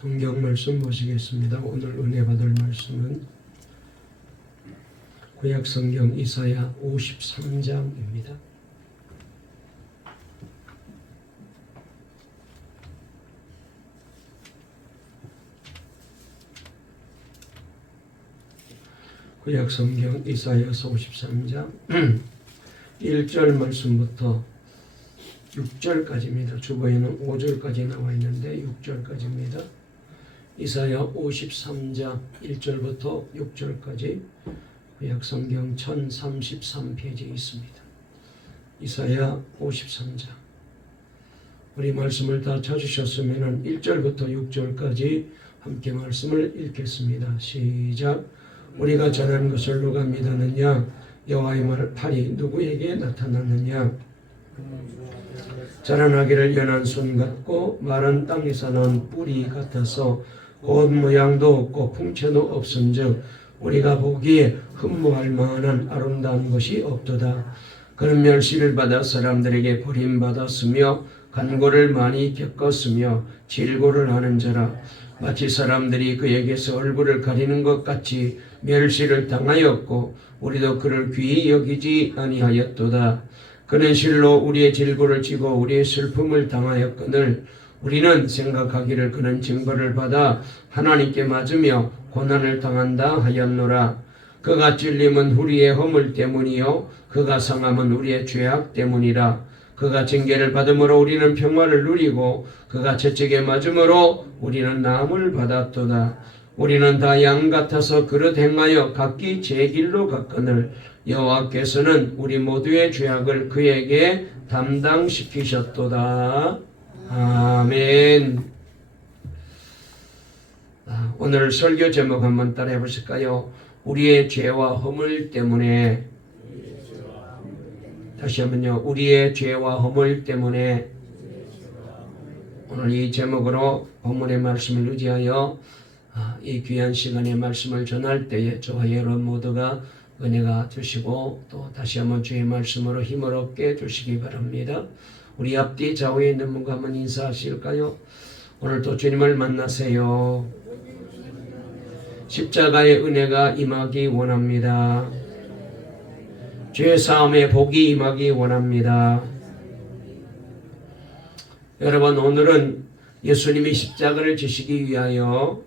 성경 말씀 보시겠습니다. 오늘 은혜 받을 말씀은 구약 성경 이사야 53장입니다. 구약 성경 이사야서 53장 1절 말씀부터 6절까지입니다. 주보에는 5절까지 나와 있는데 6절까지입니다. 이사야 53장 1절부터 6절까지 구약 성경 1033페이지에 있습니다. 이사야 53장. 우리 말씀을 다 찾으셨으면 1절부터 6절까지 함께 말씀을 읽겠습니다. 시작. 우리가 전한 것을 누가 믿었느냐? 여호와의 팔이 누구에게 나타났느냐? 자라나기를 연한 손 같고 마른 땅에서 난 뿌리 같아서 꽃 모양도 없고 풍채도 없은즉 우리가 보기에 흠모할 만한 아름다운 것이 없도다. 그는 멸시를 받아 사람들에게 버림받았으며 간고를 많이 겪었으며 질고를 하는 자라. 마치 사람들이 그에게서 얼굴을 가리는 것 같이 멸시를 당하였고 우리도 그를 귀히 여기지 아니하였도다. 그는 실로 우리의 질고를 지고 우리의 슬픔을 당하였거늘 우리는 생각하기를 그는 징벌을 받아 하나님께 맞으며 고난을 당한다 하였노라. 그가 찔림은 우리의 허물 때문이요 그가 상함은 우리의 죄악 때문이라. 그가 징계를 받음으로 우리는 평화를 누리고 그가 채찍에 맞음으로 우리는 나음을 받았도다. 우리는 다 양 같아서 그릇 행하여 각기 제 길로 갔거늘 여호와께서는 우리 모두의 죄악을 그에게 담당시키셨도다. 아멘. 오늘 설교 제목 한번 따라해 보실까요? 우리의 죄와 허물 때문에. 다시 한번요. 우리의 죄와 허물 때문에. 오늘 이 제목으로 본문의 말씀을 의지하여 이 귀한 시간에 말씀을 전할 때에 저와 여러분 모두가 은혜가 되시고 또 다시 한번 주의 말씀으로 힘을 얻게 해주시기 바랍니다. 우리 앞뒤 좌우에 있는 분과 한번 인사하실까요? 오늘도 주님을 만나세요. 십자가의 은혜가 임하기 원합니다. 죄사함의 복이 임하기 원합니다. 여러분, 오늘은 예수님이 십자가를 지시기 위하여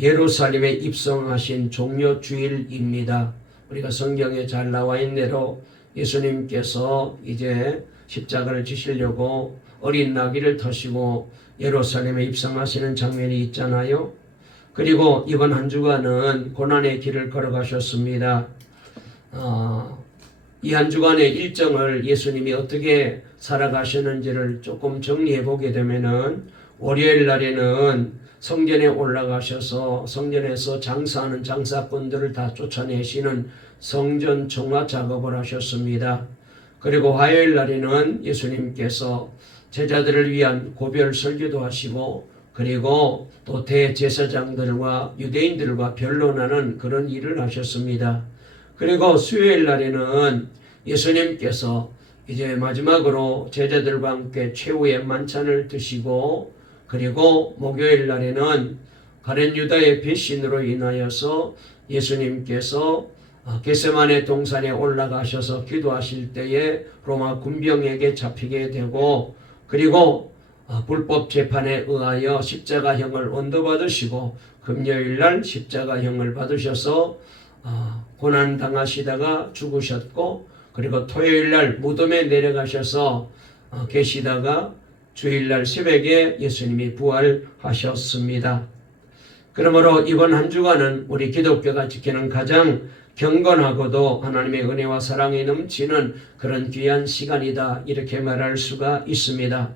예루살렘에 입성하신 종료주일입니다. 우리가 성경에 잘 나와 있는 대로 예수님께서 이제 십자가를 지시려고 어린 나귀를 타시고 예루살렘에 입성하시는 장면이 있잖아요. 그리고 이번 한 주간은 고난의 길을 걸어가셨습니다. 이 한 주간의 일정을 예수님이 어떻게 살아가셨는지를 조금 정리해 보게 되면은 월요일 날에는 성전에 올라가셔서 성전에서 장사하는 장사꾼들을 다 쫓아내시는 성전 정화 작업을 하셨습니다. 그리고 화요일 날에는 예수님께서 제자들을 위한 고별 설교도 하시고 그리고 또 대제사장들과 유대인들과 변론하는 그런 일을 하셨습니다. 그리고 수요일 날에는 예수님께서 이제 마지막으로 제자들과 함께 최후의 만찬을 드시고 그리고 목요일 날에는 가룟 유다의 배신으로 인하여서 예수님께서 겟세마네 동산에 올라가셔서 기도하실 때에 로마 군병에게 잡히게 되고 그리고 불법 재판에 의하여 십자가형을 언도받으시고 금요일날 십자가형을 받으셔서 고난당하시다가 죽으셨고 그리고 토요일날 무덤에 내려가셔서 계시다가 주일날 새벽에 예수님이 부활하셨습니다. 그러므로 이번 한 주간은 우리 기독교가 지키는 가장 경건하고도 하나님의 은혜와 사랑이 넘치는 그런 귀한 시간이다 이렇게 말할 수가 있습니다.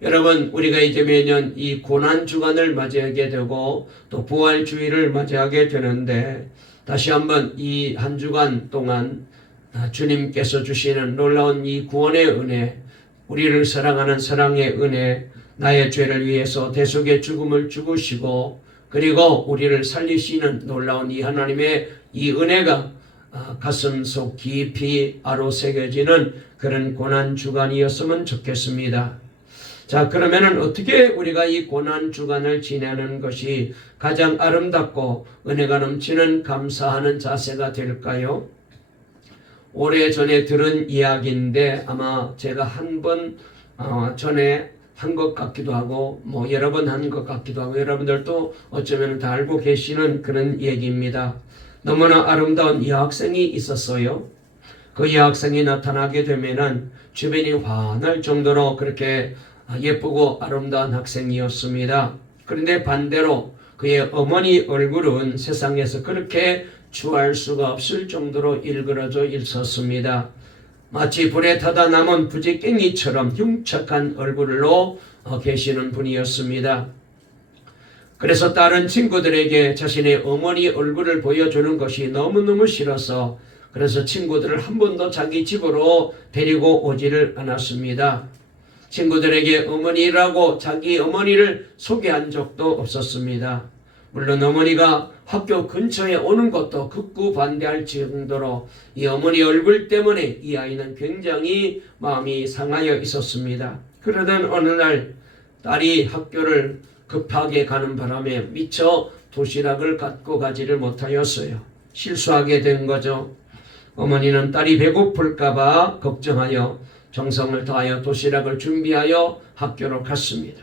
여러분, 우리가 이제 매년 이 고난 주간을 맞이하게 되고 또 부활 주일을 맞이하게 되는데 다시 한번 이 한 주간 동안 주님께서 주시는 놀라운 이 구원의 은혜, 우리를 사랑하는 사랑의 은혜, 나의 죄를 위해서 대속의 죽음을 죽으시고 그리고 우리를 살리시는 놀라운 이 하나님의 이 은혜가 가슴 속 깊이 아로 새겨지는 그런 고난 주간이었으면 좋겠습니다. 자, 그러면은 어떻게 우리가 이 고난 주간을 지내는 것이 가장 아름답고 은혜가 넘치는 감사하는 자세가 될까요? 오래전에 들은 이야기인데 아마 제가 한 번 전에 한 것 같기도 하고 뭐 여러 번 한 것 같기도 하고 여러분들도 어쩌면 다 알고 계시는 그런 얘기입니다. 너무나 아름다운 여학생이 있었어요. 그 여학생이 나타나게 되면은 주변이 환할 정도로 그렇게 예쁘고 아름다운 학생이었습니다. 그런데 반대로 그의 어머니 얼굴은 세상에서 그렇게 추할 수가 없을 정도로 일그러져 있었습니다. 마치 불에 타다 남은 부지깽이처럼 흉측한 얼굴로 계시는 분이었습니다. 그래서 다른 친구들에게 자신의 어머니 얼굴을 보여주는 것이 너무너무 싫어서 그래서 친구들을 한 번도 자기 집으로 데리고 오지를 않았습니다. 친구들에게 어머니라고 자기 어머니를 소개한 적도 없었습니다. 물론 어머니가 학교 근처에 오는 것도 극구 반대할 정도로 이 어머니 얼굴 때문에 이 아이는 굉장히 마음이 상하여 있었습니다. 그러던 어느 날 딸이 학교를 급하게 가는 바람에 미처 도시락을 갖고 가지를 못하였어요. 실수하게 된 거죠. 어머니는 딸이 배고플까봐 걱정하여 정성을 다하여 도시락을 준비하여 학교로 갔습니다.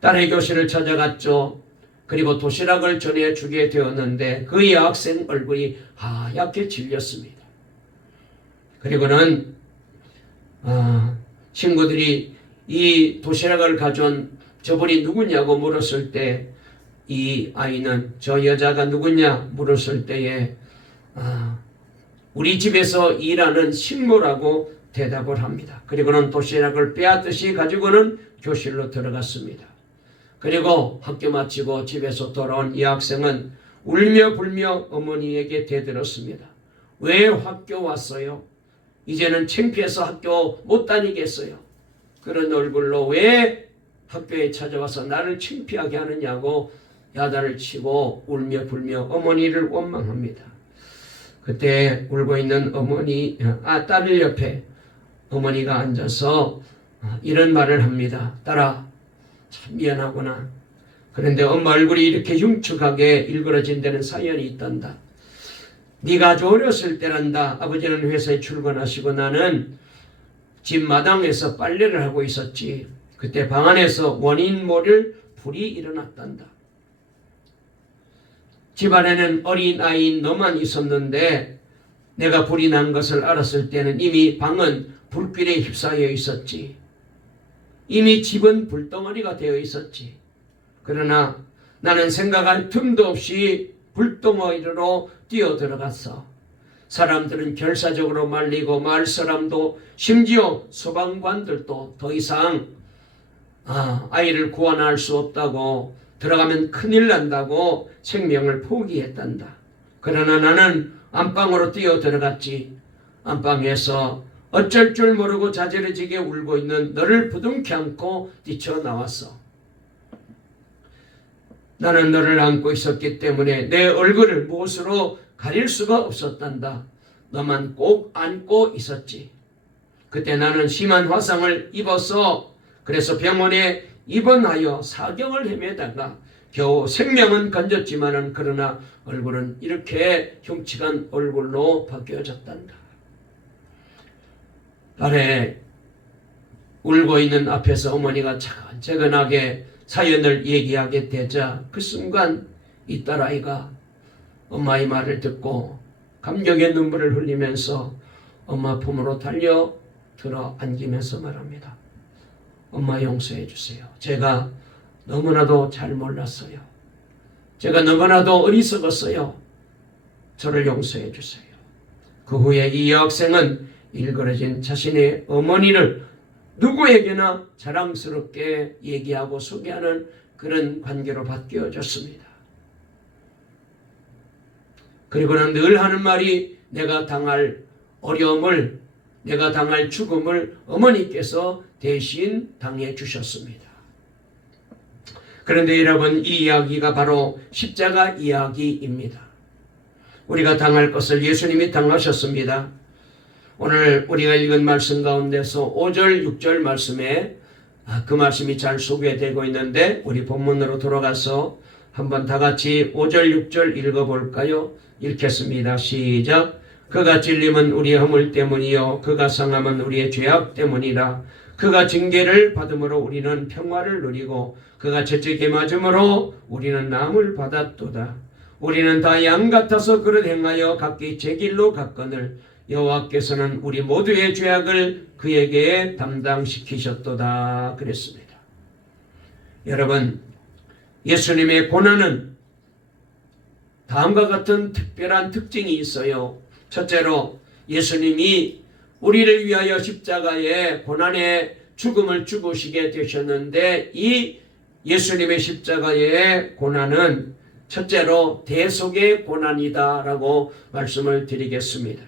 딸의 교실을 찾아갔죠. 그리고 도시락을 전해주게 되었는데 그 여학생 얼굴이 하얗게 질렸습니다. 그리고는 친구들이 이 도시락을 가져온 저분이 누구냐고 물었을 때 이 아이는 저 여자가 누구냐 물었을 때에 우리 집에서 일하는 식모라고 대답을 합니다. 그리고는 도시락을 빼앗듯이 가지고는 교실로 들어갔습니다. 그리고 학교 마치고 집에서 돌아온 이 학생은 울며 불며 어머니에게 대들었습니다. 왜 학교 왔어요? 이제는 창피해서 학교 못 다니겠어요. 그런 얼굴로 왜 학교에 찾아와서 나를 창피하게 하느냐고 야단을 치고 울며 불며 어머니를 원망합니다. 그때 울고 있는 딸 옆에 어머니가 앉아서 이런 말을 합니다. 딸아, 참 미안하구나. 그런데 엄마 얼굴이 이렇게 흉측하게 일그러진 데는 사연이 있단다. 네가 아주 어렸을 때란다. 아버지는 회사에 출근하시고 나는 집 마당에서 빨래를 하고 있었지. 그때 방 안에서 원인 모를 불이 일어났단다. 집안에는 어린아이인 너만 있었는데 내가 불이 난 것을 알았을 때는 이미 방은 불길에 휩싸여 있었지. 이미 집은 불덩어리가 되어 있었지. 그러나 나는 생각할 틈도 없이 불덩어리로 뛰어들어갔어. 사람들은 결사적으로 말리고 마을 사람도 심지어 소방관들도 더 이상 아이를 구원할 수 없다고 들어가면 큰일 난다고 생명을 포기했단다. 그러나 나는 안방으로 뛰어들어갔지. 안방에서 어쩔 줄 모르고 자지러지게 울고 있는 너를 부둥켜 안고 뛰쳐나왔어. 나는 너를 안고 있었기 때문에 내 얼굴을 무엇으로 가릴 수가 없었단다. 너만 꼭 안고 있었지. 그때 나는 심한 화상을 입어서 그래서 병원에 입원하여 사경을 헤매다가 겨우 생명은 건졌지만은 그러나 얼굴은 이렇게 흉측한 얼굴로 바뀌어졌단다. 딸의 울고 있는 앞에서 어머니가 차근차근하게 사연을 얘기하게 되자 그 순간 이 딸아이가 엄마의 말을 듣고 감격의 눈물을 흘리면서 엄마 품으로 달려 들어 안기면서 말합니다. 엄마 용서해 주세요. 제가 너무나도 잘 몰랐어요. 제가 너무나도 어리석었어요. 저를 용서해 주세요. 그 후에 이 여학생은 일그러진 자신의 어머니를 누구에게나 자랑스럽게 얘기하고 소개하는 그런 관계로 바뀌어졌습니다. 그리고는 늘 하는 말이 내가 당할 어려움을, 내가 당할 죽음을 어머니께서 대신 당해 주셨습니다. 그런데 여러분, 이 이야기가 바로 십자가 이야기입니다. 우리가 당할 것을 예수님이 당하셨습니다. 오늘 우리가 읽은 말씀 가운데서 5절, 6절 말씀에 그 말씀이 잘 소개되고 있는데 우리 본문으로 돌아가서 한번 다 같이 5절 6절 읽어볼까요? 읽겠습니다. 시작. 그가 찔림은 우리의 허물 때문이요 그가 상함은 우리의 죄악 때문이라. 그가 징계를 받음으로 우리는 평화를 누리고 그가 채찍에 맞음으로 우리는 나음을 받았도다. 우리는 다 양 같아서 그릇 행하여 각기 제 길로 갔거늘 여호와께서는 우리 모두의 죄악을 그에게 담당시키셨도다 그랬습니다. 여러분, 예수님의 고난은 다음과 같은 특별한 특징이 있어요. 첫째로 예수님이 우리를 위하여 십자가에 고난의 죽음을 죽으시게 되셨는데 이 예수님의 십자가의 고난은 첫째로 대속의 고난이다 라고 말씀을 드리겠습니다.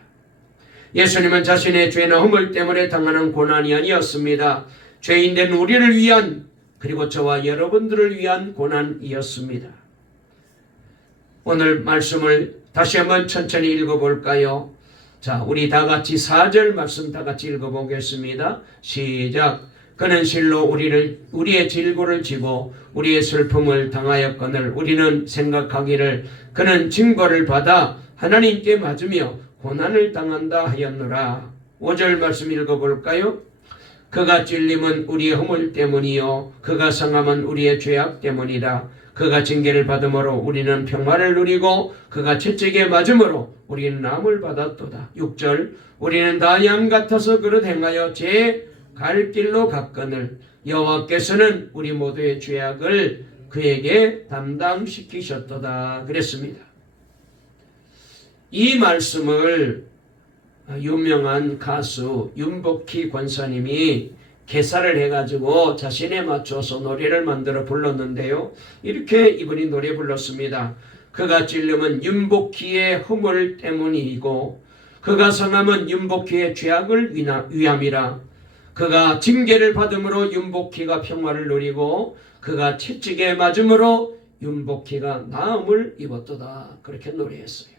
예수님은 자신의 죄나 허물 때문에 당하는 고난이 아니었습니다. 죄인된 우리를 위한 그리고 저와 여러분들을 위한 고난이었습니다. 오늘 말씀을 다시 한번 천천히 읽어볼까요? 자, 우리 다 같이 4절 말씀 다 같이 읽어보겠습니다. 시작. 그는 실로 우리의 질고를 지고 우리의 슬픔을 당하였거늘 우리는 생각하기를 그는 징벌을 받아 하나님께 맞으며 고난을 당한다 하였노라. 5절 말씀 읽어볼까요? 그가 찔림은 우리의 허물 때문이요 그가 상함은 우리의 죄악 때문이라. 그가 징계를 받음으로 우리는 평화를 누리고 그가 채찍에 맞음으로 우리는 나음을 받았도다. 6절. 우리는 다 양 같아서 그릇 행하여 제 갈 길로 갔거늘 여호와께서는 우리 모두의 죄악을 그에게 담당시키셨도다 그랬습니다. 이 말씀을 유명한 가수 윤복희 권사님이 개사를 해가지고 자신에 맞춰서 노래를 만들어 불렀는데요. 이렇게 이분이 노래 불렀습니다. 그가 찔림은 윤복희의 허물 때문이고 그가 상함은 윤복희의 죄악을 위함이라. 그가 징계를 받음으로 윤복희가 평화를 누리고 그가 채찍에 맞음으로 윤복희가 나음을 입었도다. 그렇게 노래했어요.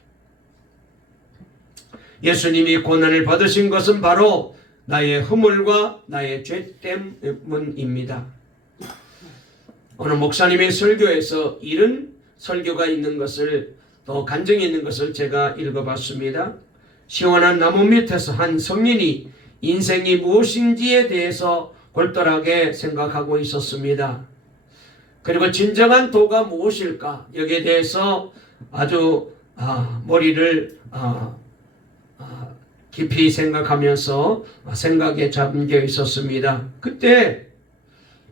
예수님이 고난을 받으신 것은 바로 나의 허물과 나의 죄 때문입니다. 오늘 목사님의 설교에서 이런 설교가 있는 것을 또 간증이 있는 것을 제가 읽어봤습니다. 시원한 나무 밑에서 한 성인이 인생이 무엇인지에 대해서 골똘하게 생각하고 있었습니다. 그리고 진정한 도가 무엇일까? 여기에 대해서 아주 머리를 깊이 생각하면서 생각에 잠겨 있었습니다. 그때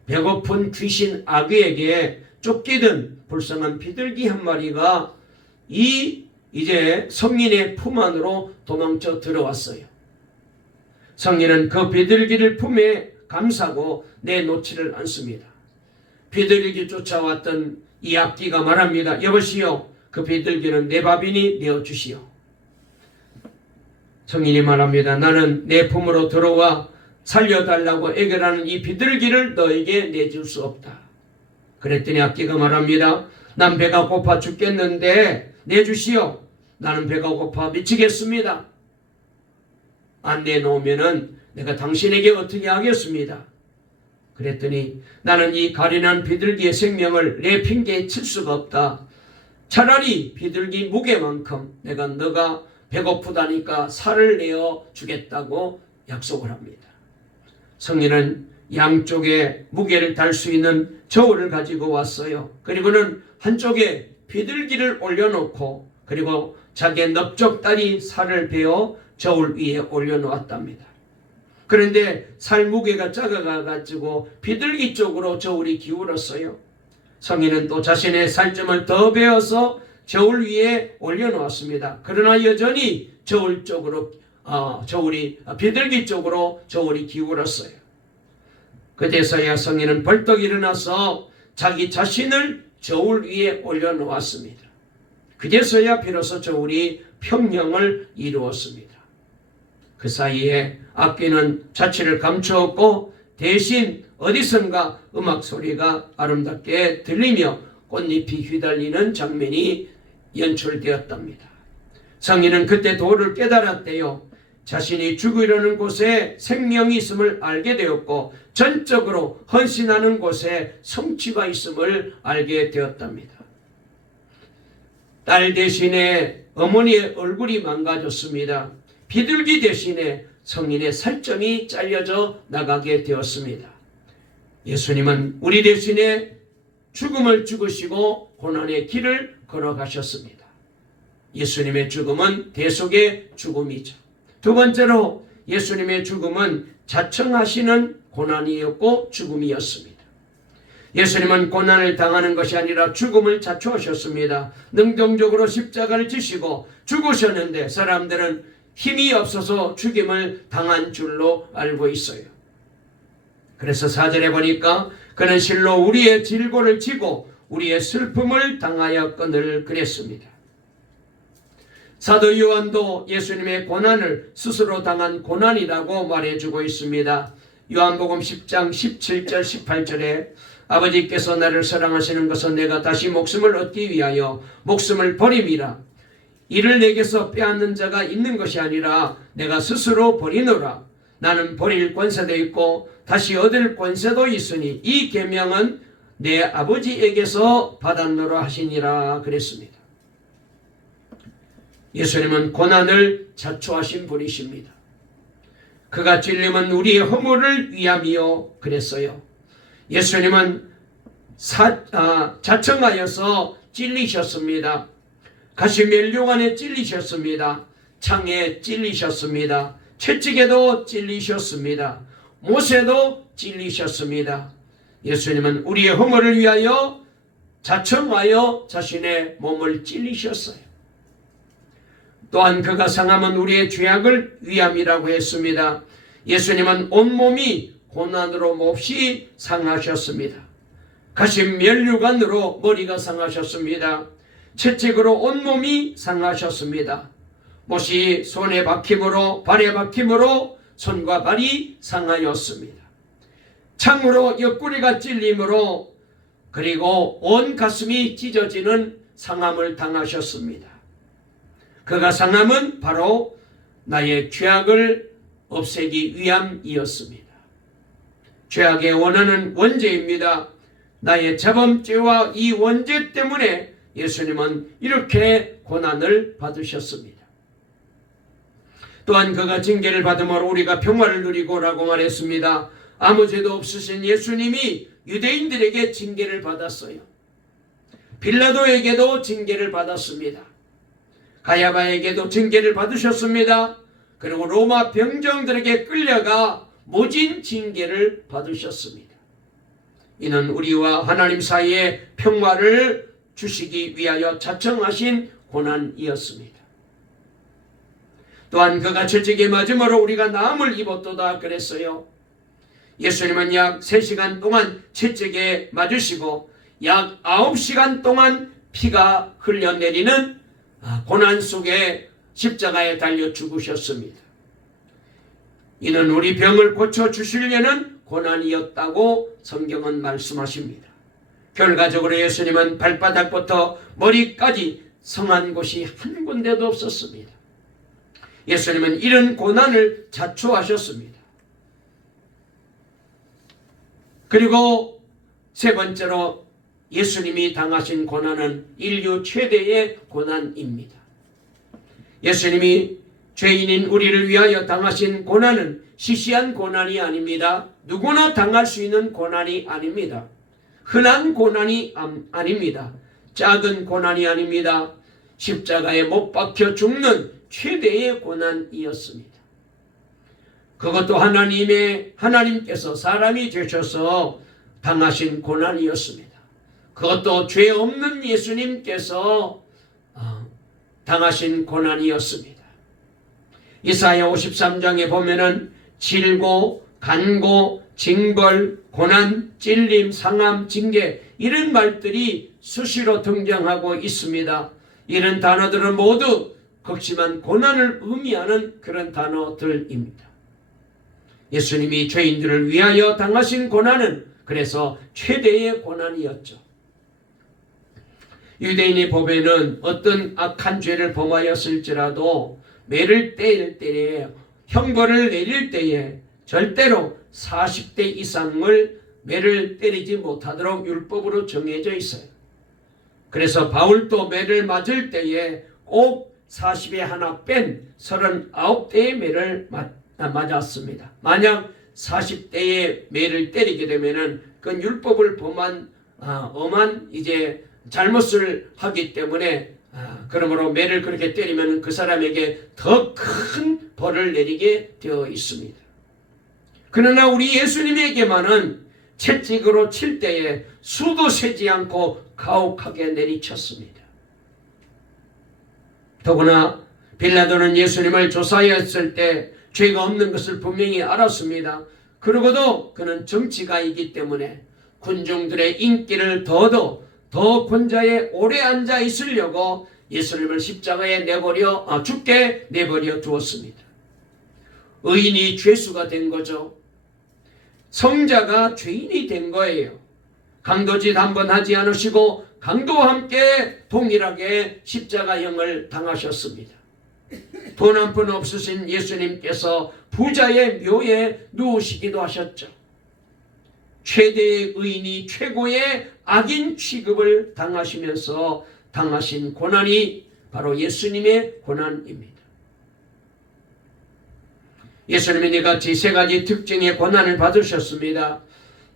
배고픈 귀신 아귀에게 쫓기던 불쌍한 비둘기 한 마리가 이제 성인의 품 안으로 도망쳐 들어왔어요. 성인은 그 비둘기를 품에 감싸고 내놓지를 않습니다. 비둘기 쫓아왔던 이 악귀가 말합니다. 여보시오, 그 비둘기는 내 밥이니 내어주시오. 성인이 말합니다. 나는 내 품으로 들어와 살려달라고 애결하는 이 비둘기를 너에게 내줄 수 없다. 그랬더니 악귀가 말합니다. 난 배가 고파 죽겠는데 내주시오. 나는 배가 고파 미치겠습니다. 안 내놓으면은 내가 당신에게 어떻게 하겠습니다. 그랬더니 나는 이 가련한 비둘기의 생명을 내 핑계에 칠 수가 없다. 차라리 비둘기 무게만큼 내가 너가 배고프다니까 살을 내어 주겠다고 약속을 합니다. 성인은 양쪽에 무게를 달 수 있는 저울을 가지고 왔어요. 그리고는 한쪽에 비둘기를 올려놓고 그리고 자기의 넓적다리 살을 베어 저울 위에 올려놓았답니다. 그런데 살 무게가 작아가지고 비둘기 쪽으로 저울이 기울었어요. 성인은 또 자신의 살점을 더 베어서 저울 위에 올려놓았습니다. 그러나 여전히 저울 쪽으로 비둘기 쪽으로 저울이 기울었어요. 그제서야 성인은 벌떡 일어나서 자기 자신을 저울 위에 올려놓았습니다. 그제서야 비로소 저울이 평형을 이루었습니다. 그 사이에 악귀는 자취를 감추었고 대신 어디선가 음악 소리가 아름답게 들리며 꽃잎이 휘달리는 장면이 연출되었답니다. 성인은 그때 도를 깨달았대요. 자신이 죽으려는 곳에 생명이 있음을 알게 되었고 전적으로 헌신하는 곳에 성취가 있음을 알게 되었답니다. 딸 대신에 어머니의 얼굴이 망가졌습니다. 비둘기 대신에 성인의 살점이 잘려져 나가게 되었습니다. 예수님은 우리 대신에 죽음을 죽으시고 고난의 길을 걸어가셨습니다. 예수님의 죽음은 대속의 죽음이죠. 두 번째로 예수님의 죽음은 자청하시는 고난이었고 죽음이었습니다. 예수님은 고난을 당하는 것이 아니라 죽음을 자초하셨습니다. 능동적으로 십자가를 지시고 죽으셨는데 사람들은 힘이 없어서 죽임을 당한 줄로 알고 있어요. 그래서 4절에 보니까 그는 실로 우리의 질고를 지고 우리의 슬픔을 당하였거늘 그랬습니다. 사도 요한도 예수님의 고난을 스스로 당한 고난이라고 말해주고 있습니다. 요한복음 10장 17절 18절에 아버지께서 나를 사랑하시는 것은 내가 다시 목숨을 얻기 위하여 목숨을 버림이라. 이를 내게서 빼앗는 자가 있는 것이 아니라 내가 스스로 버리노라. 나는 버릴 권세도 있고 다시 얻을 권세도 있으니 이 계명은 내 아버지에게서 받았노라 하시니라 그랬습니다. 예수님은 고난을 자초하신 분이십니다. 그가 찔림은 우리의 허물을 위함이요 그랬어요. 예수님은 자청하여서 찔리셨습니다. 가시면류관에 찔리셨습니다. 창에 찔리셨습니다. 채찍에도 찔리셨습니다. 못에도 찔리셨습니다. 예수님은 우리의 허물을 위하여 자청하여 자신의 몸을 찔리셨어요. 또한 그가 상함은 우리의 죄악을 위함이라고 했습니다. 예수님은 온몸이 고난으로 몹시 상하셨습니다. 가신 면류관으로 머리가 상하셨습니다. 채찍으로 온몸이 상하셨습니다. 못이 손에 박힘으로 발에 박힘으로 손과 발이 상하였습니다. 창으로 옆구리가 찔림으로 그리고 온 가슴이 찢어지는 상함을 당하셨습니다. 그가 상함은 바로 나의 죄악을 없애기 위함이었습니다. 죄악의 원한은 원죄입니다. 나의 자범죄와 이 원죄 때문에 예수님은 이렇게 고난을 받으셨습니다. 또한 그가 징계를 받음으로 우리가 평화를 누리고라고 말했습니다. 아무 죄도 없으신 예수님이 유대인들에게 징계를 받았어요. 빌라도에게도 징계를 받았습니다. 가야바에게도 징계를 받으셨습니다. 그리고 로마 병정들에게 끌려가 모진 징계를 받으셨습니다. 이는 우리와 하나님 사이에 평화를 주시기 위하여 자청하신 고난이었습니다. 또한 그가 채찍에 맞음으로 우리가 나음을 입었도다 그랬어요. 예수님은 약 3시간 동안 채찍에 맞으시고 약 9시간 동안 피가 흘러내리는 고난 속에 십자가에 달려 죽으셨습니다. 이는 우리 병을 고쳐주시려는 고난이었다고 성경은 말씀하십니다. 결과적으로 예수님은 발바닥부터 머리까지 성한 곳이 한 군데도 없었습니다. 예수님은 이런 고난을 자초하셨습니다. 그리고 세 번째로 예수님이 당하신 고난은 인류 최대의 고난입니다. 예수님이 죄인인 우리를 위하여 당하신 고난은 시시한 고난이 아닙니다. 누구나 당할 수 있는 고난이 아닙니다. 흔한 고난이 아닙니다. 작은 고난이 아닙니다. 십자가에 못 박혀 죽는 최대의 고난이었습니다. 그것도 하나님께서 사람이 되셔서 당하신 고난이었습니다. 그것도 죄 없는 예수님께서 당하신 고난이었습니다. 이사야 53장에 보면은 질고, 간고, 징벌, 고난, 찔림, 상함, 징계 이런 말들이 수시로 등장하고 있습니다. 이런 단어들은 모두 극심한 고난을 의미하는 그런 단어들입니다. 예수님이 죄인들을 위하여 당하신 고난은 그래서 최대의 고난이었죠. 유대인의 법에는 어떤 악한 죄를 범하였을지라도 매를 때릴 때에 형벌을 내릴 때에 절대로 40대 이상을 매를 때리지 못하도록 율법으로 정해져 있어요. 그래서 바울도 매를 맞을 때에 꼭 40에 하나 뺀 39대의 매를 맞았습니다. 만약 40대의 매를 때리게 되면은 그 율법을 범한 엄한 이제 잘못을 하기 때문에 그러므로 매를 그렇게 때리면 그 사람에게 더 큰 벌을 내리게 되어 있습니다. 그러나 우리 예수님에게만은 채찍으로 칠 때에 수도 세지 않고 가혹하게 내리쳤습니다. 더구나 빌라도는 예수님을 조사했을 때 죄가 없는 것을 분명히 알았습니다. 그러고도 그는 정치가이기 때문에 군중들의 인기를 더 권좌에 오래 앉아 있으려고 예수님을 십자가에 죽게 내버려 두었습니다. 의인이 죄수가 된 거죠. 성자가 죄인이 된 거예요. 강도짓 한번 하지 않으시고 강도와 함께 동일하게 십자가형을 당하셨습니다. 돈 한 푼 없으신 예수님께서 부자의 묘에 누우시기도 하셨죠. 최대의 의인이 최고의 악인 취급을 당하시면서 당하신 고난이 바로 예수님의 고난입니다. 예수님은 이같이 세 가지 특징의 고난을 받으셨습니다.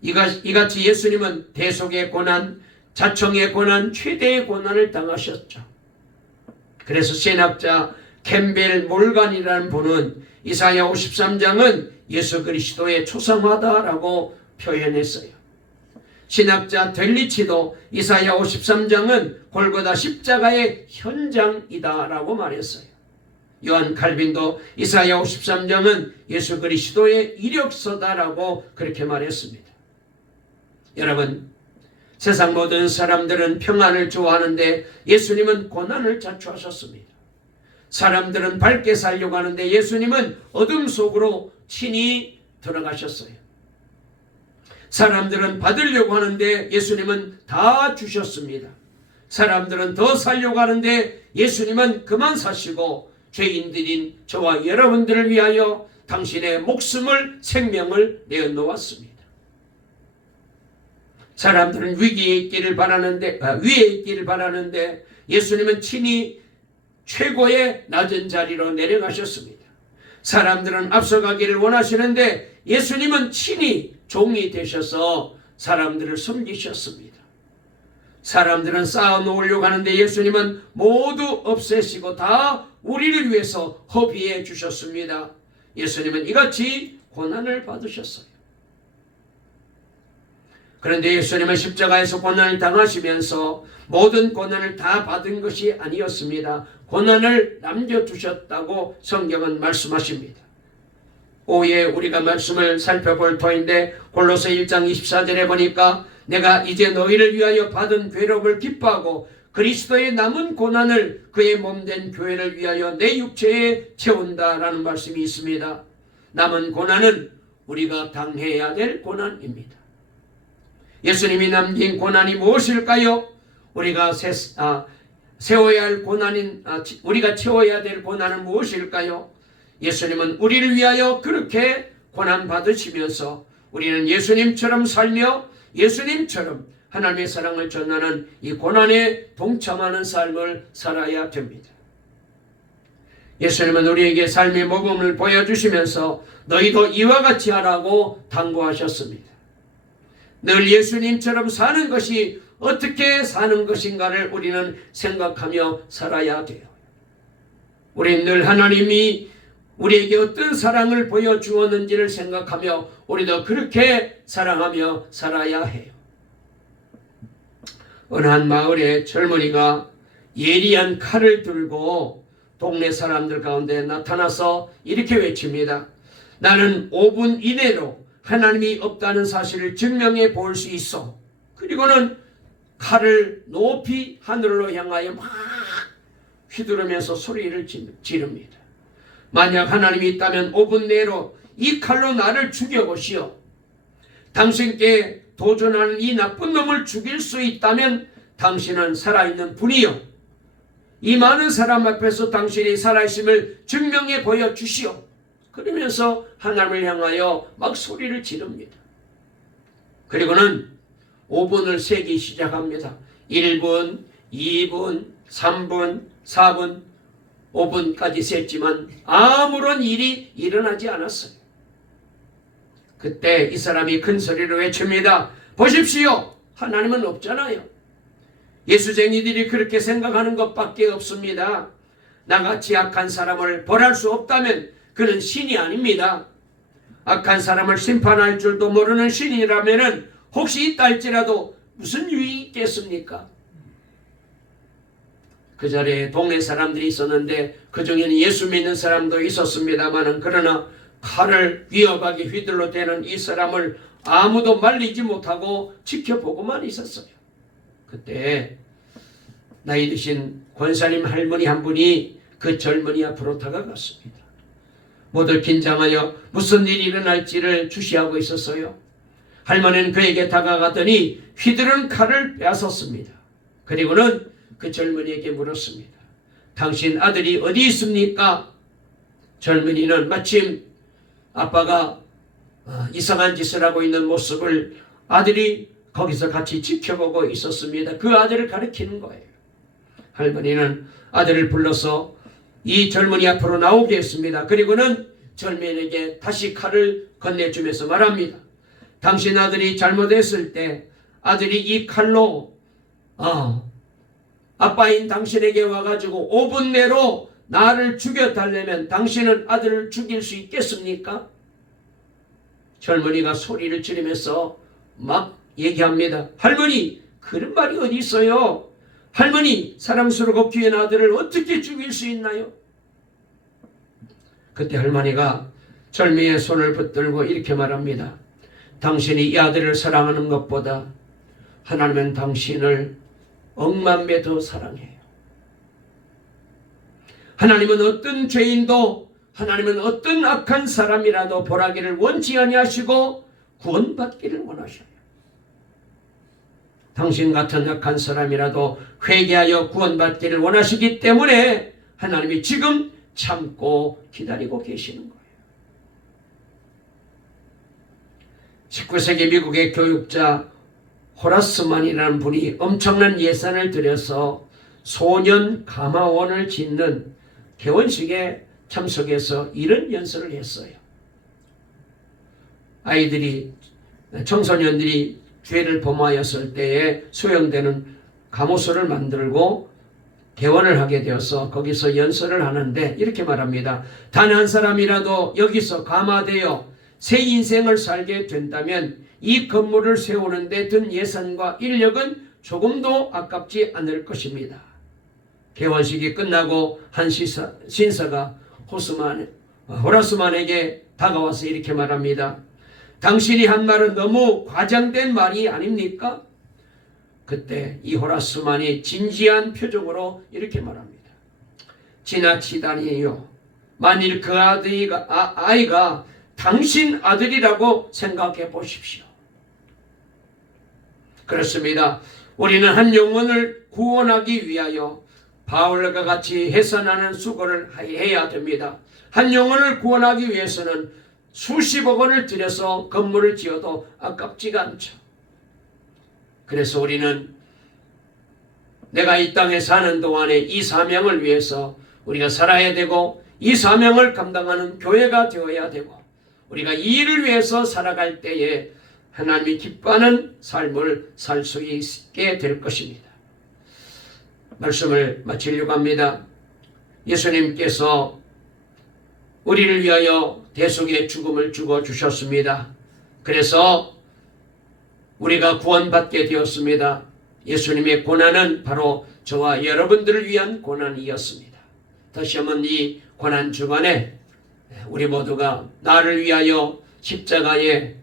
이같이 예수님은 대속의 고난, 자청의 고난, 최대의 고난을 당하셨죠. 그래서 신학자 캠벨 몰간이라는 분은 이사야 53장은 예수 그리스도의 초상화다라고 표현했어요. 신학자 델리치도 이사야 53장은 골고다 십자가의 현장이다라고 말했어요. 요한 칼빈도 이사야 53장은 예수 그리스도의 이력서다라고 그렇게 말했습니다. 여러분, 세상 모든 사람들은 평안을 좋아하는데 예수님은 고난을 자초하셨습니다. 사람들은 밝게 살려고 하는데 예수님은 어둠 속으로 친히 들어가셨어요. 사람들은 받으려고 하는데 예수님은 다 주셨습니다. 사람들은 더 살려고 하는데 예수님은 그만 사시고 죄인들인 저와 여러분들을 위하여 당신의 목숨을, 생명을 내어놓았습니다. 사람들은 위에 있기를 바라는데 예수님은 친히 최고의 낮은 자리로 내려가셨습니다. 사람들은 앞서가기를 원하시는데 예수님은 친히 종이 되셔서 사람들을 섬기셨습니다. 사람들은 쌓아놓으려고 하는데 예수님은 모두 없애시고 다 우리를 위해서 허비해 주셨습니다. 예수님은 이같이 고난을 받으셨어요. 그런데 예수님은 십자가에서 고난을 당하시면서 모든 고난을 다 받은 것이 아니었습니다. 고난을 남겨두셨다고 성경은 말씀하십니다. 오후에 우리가 말씀을 살펴볼 터인데 골로새 1장 24절에 보니까 내가 이제 너희를 위하여 받은 괴롭을 기뻐하고 그리스도의 남은 고난을 그의 몸된 교회를 위하여 내 육체에 채운다라는 말씀이 있습니다. 남은 고난은 우리가 당해야 될 고난입니다. 예수님이 남긴 고난이 무엇일까요? 우리가 세워야 할 고난인 우리가 채워야 될 고난은 무엇일까요? 예수님은 우리를 위하여 그렇게 고난 받으시면서 우리는 예수님처럼 살며 예수님처럼 하나님의 사랑을 전하는 이 고난에 동참하는 삶을 살아야 됩니다. 예수님은 우리에게 삶의 모범을 보여주시면서 너희도 이와 같이 하라고 당부하셨습니다. 늘 예수님처럼 사는 것이 어떻게 사는 것인가를 우리는 생각하며 살아야 돼요. 우리는 늘 하나님이 우리에게 어떤 사랑을 보여주었는지를 생각하며 우리도 그렇게 사랑하며 살아야 해요. 어느 한 마을에 젊은이가 예리한 칼을 들고 동네 사람들 가운데 나타나서 이렇게 외칩니다. 나는 5분 이내로 하나님이 없다는 사실을 증명해 볼 수 있어. 그리고는 칼을 높이 하늘로 향하여 막 휘두르면서 소리를 지릅니다. 만약 하나님이 있다면 5분 내로 이 칼로 나를 죽여보시오. 당신께 도전하는 이 나쁜 놈을 죽일 수 있다면 당신은 살아있는 분이요. 이 많은 사람 앞에서 당신이 살아있음을 증명해 보여주시오. 그러면서 하나님을 향하여 막 소리를 지릅니다. 그리고는 5분을 세기 시작합니다. 1분, 2분, 3분, 4분, 5분까지 셌지만 아무런 일이 일어나지 않았어요. 그때 이 사람이 큰 소리로 외칩니다. 보십시오. 하나님은 없잖아요. 예수쟁이들이 그렇게 생각하는 것밖에 없습니다. 나같이 악한 사람을 벌할 수 없다면 그는 신이 아닙니다. 악한 사람을 심판할 줄도 모르는 신이라면 혹시 있다 할지라도 무슨 유익이 있겠습니까? 그 자리에 동네 사람들이 있었는데 그 중에는 예수 믿는 사람도 있었습니다만 그러나 칼을 위협하게 휘둘러 대는 이 사람을 아무도 말리지 못하고 지켜보고만 있었어요. 그때 나이 드신 권사님 할머니 한 분이 그 젊은이 앞으로 다가갔습니다. 모두 긴장하여 무슨 일이 일어날지를 주시하고 있었어요. 할머니는 그에게 다가가더니 휘두른 칼을 빼앗았습니다. 그리고는 그 젊은이에게 물었습니다. 당신 아들이 어디 있습니까? 젊은이는 마침 아빠가 이상한 짓을 하고 있는 모습을 아들이 거기서 같이 지켜보고 있었습니다. 그 아들을 가리키는 거예요. 할머니는 아들을 불러서 이 젊은이 앞으로 나오게 했습니다. 그리고는 젊은이에게 다시 칼을 건네주면서 말합니다. 당신 아들이 잘못했을 때 아들이 이 칼로 아빠인 당신에게 와가지고 5분 내로 나를 죽여달라면 당신은 아들을 죽일 수 있겠습니까? 젊은이가 소리를 지르면서 막 얘기합니다. 할머니, 그런 말이 어디 있어요? 할머니, 사랑스럽고 귀한 아들을 어떻게 죽일 수 있나요? 그때 할머니가 젊은이의 손을 붙들고 이렇게 말합니다. 당신이 이 아들을 사랑하는 것보다 하나님은 당신을 억만 배 더 사랑해요. 하나님은 어떤 죄인도, 하나님은 어떤 악한 사람이라도 벌하기를 원치 아니하시고 구원받기를 원하셔요. 당신 같은 악한 사람이라도 회개하여 구원받기를 원하시기 때문에 하나님이 지금 참고 기다리고 계시는 거예요. 19세기 미국의 교육자 호라스만이라는 분이 엄청난 예산을 들여서 소년 가마원을 짓는 개원식에 참석해서 이런 연설을 했어요. 아이들이, 청소년들이 죄를 범하였을 때에 수용되는 감호소를 만들고 개원을 하게 되어서 거기서 연설을 하는데 이렇게 말합니다. 단 한 사람이라도 여기서 감화되어 새 인생을 살게 된다면 이 건물을 세우는 데 든 예산과 인력은 조금도 아깝지 않을 것입니다. 개원식이 끝나고 한 신사가 호라스만에게 다가와서 이렇게 말합니다. 당신이 한 말은 너무 과장된 말이 아닙니까? 그때 이 호라스만이 진지한 표정으로 이렇게 말합니다. 지나치다니요. 만일 그 아이가 당신 아들이라고 생각해 보십시오. 그렇습니다. 우리는 한 영혼을 구원하기 위하여 바울과 같이 해산하는 수고를 해야 됩니다. 한 영혼을 구원하기 위해서는 수십억 원을 들여서 건물을 지어도 아깝지가 않죠. 그래서 우리는 내가 이 땅에 사는 동안에 이 사명을 위해서 우리가 살아야 되고 이 사명을 감당하는 교회가 되어야 되고 우리가 이 일을 위해서 살아갈 때에 하나님이 기뻐하는 삶을 살 수 있게 될 것입니다. 말씀을 마치려고 합니다. 예수님께서 우리를 위하여 대속의 죽음을 주셨습니다. 그래서 우리가 구원받게 되었습니다. 예수님의 고난은 바로 저와 여러분들을 위한 고난이었습니다. 다시 한번 이 고난 주간에 우리 모두가 나를 위하여 십자가에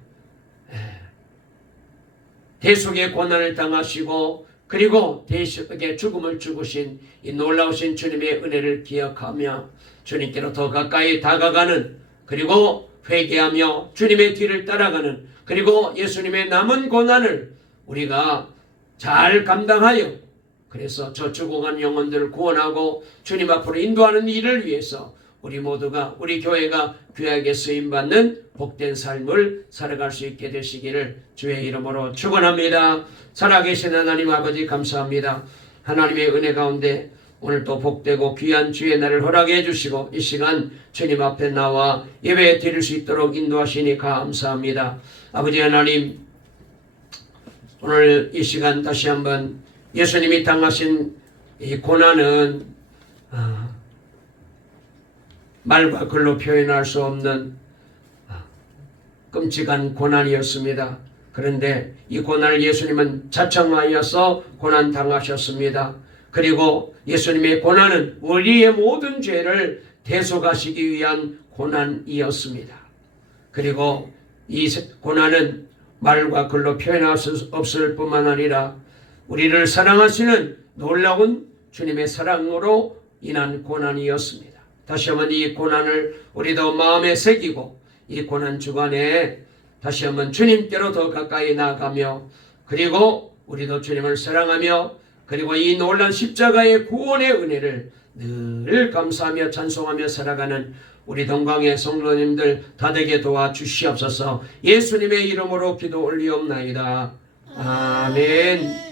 대속의 고난을 당하시고 그리고 대속의 죽음을 죽으신 이 놀라우신 주님의 은혜를 기억하며 주님께로 더 가까이 다가가는, 그리고 회개하며 주님의 뒤를 따라가는, 그리고 예수님의 남은 고난을 우리가 잘 감당하여 그래서 저 죽어간 영혼들을 구원하고 주님 앞으로 인도하는 일을 위해서 우리 모두가 우리 교회가 귀하게 쓰임받는 복된 삶을 살아갈 수 있게 되시기를 주의 이름으로 축원합니다. 살아계신 하나님 아버지 감사합니다. 하나님의 은혜 가운데 오늘 또 복되고 귀한 주의 날을 허락해 주시고 이 시간 주님 앞에 나와 예배 드릴 수 있도록 인도하시니 감사합니다. 아버지 하나님, 오늘 이 시간 다시 한번 예수님이 당하신 이 고난은 말과 글로 표현할 수 없는 끔찍한 고난이었습니다. 그런데 이 고난을 예수님은 자청하여서 고난 당하셨습니다. 그리고 예수님의 고난은 우리의 모든 죄를 대속하시기 위한 고난이었습니다. 그리고 이 고난은 말과 글로 표현할 수 없을 뿐만 아니라 우리를 사랑하시는 놀라운 주님의 사랑으로 인한 고난이었습니다. 다시 한번 이 고난을 우리도 마음에 새기고 이 고난 주간에 다시 한번 주님께로 더 가까이 나아가며 그리고 우리도 주님을 사랑하며 그리고 이 놀란 십자가의 구원의 은혜를 늘 감사하며 찬송하며 살아가는 우리 동광의 성도님들 다 되게 도와주시옵소서. 예수님의 이름으로 기도 올리옵나이다. 아멘.